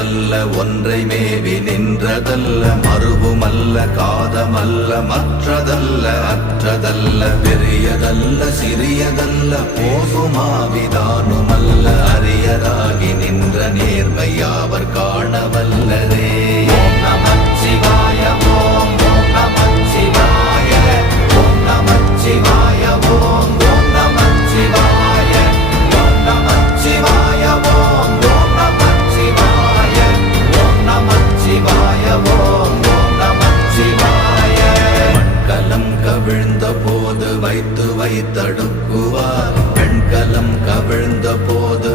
தெய்வமல்ல ஒன்றை மேவி நின்றதல்ல மறுவுமல்ல காதமல்ல மற்றதல்ல அற்றதல்ல பெரியதல்ல சிறியதல்ல போகுமாவிதானுமல்ல அரியராகி நின்ற நேர்மை அவர் காணவல்லரே. ஓம் நமச்சிவாய ஓம் ஓம் நமச்சிவாய ஓம் நமச்சிவாய ஓம் ஓம் நமச்சிவாய ஓம் நமச்சிவாய ஓம் ஓம் நமச்சிவாய ஓம் நமச்சிவாய ஓம் ஓம் நமச்சிவாய. மண்கலம் கவிழ்ந்த போது வைத்து வைத்தடுக்குவார் பெண்கலம் கவிழ்ந்த போது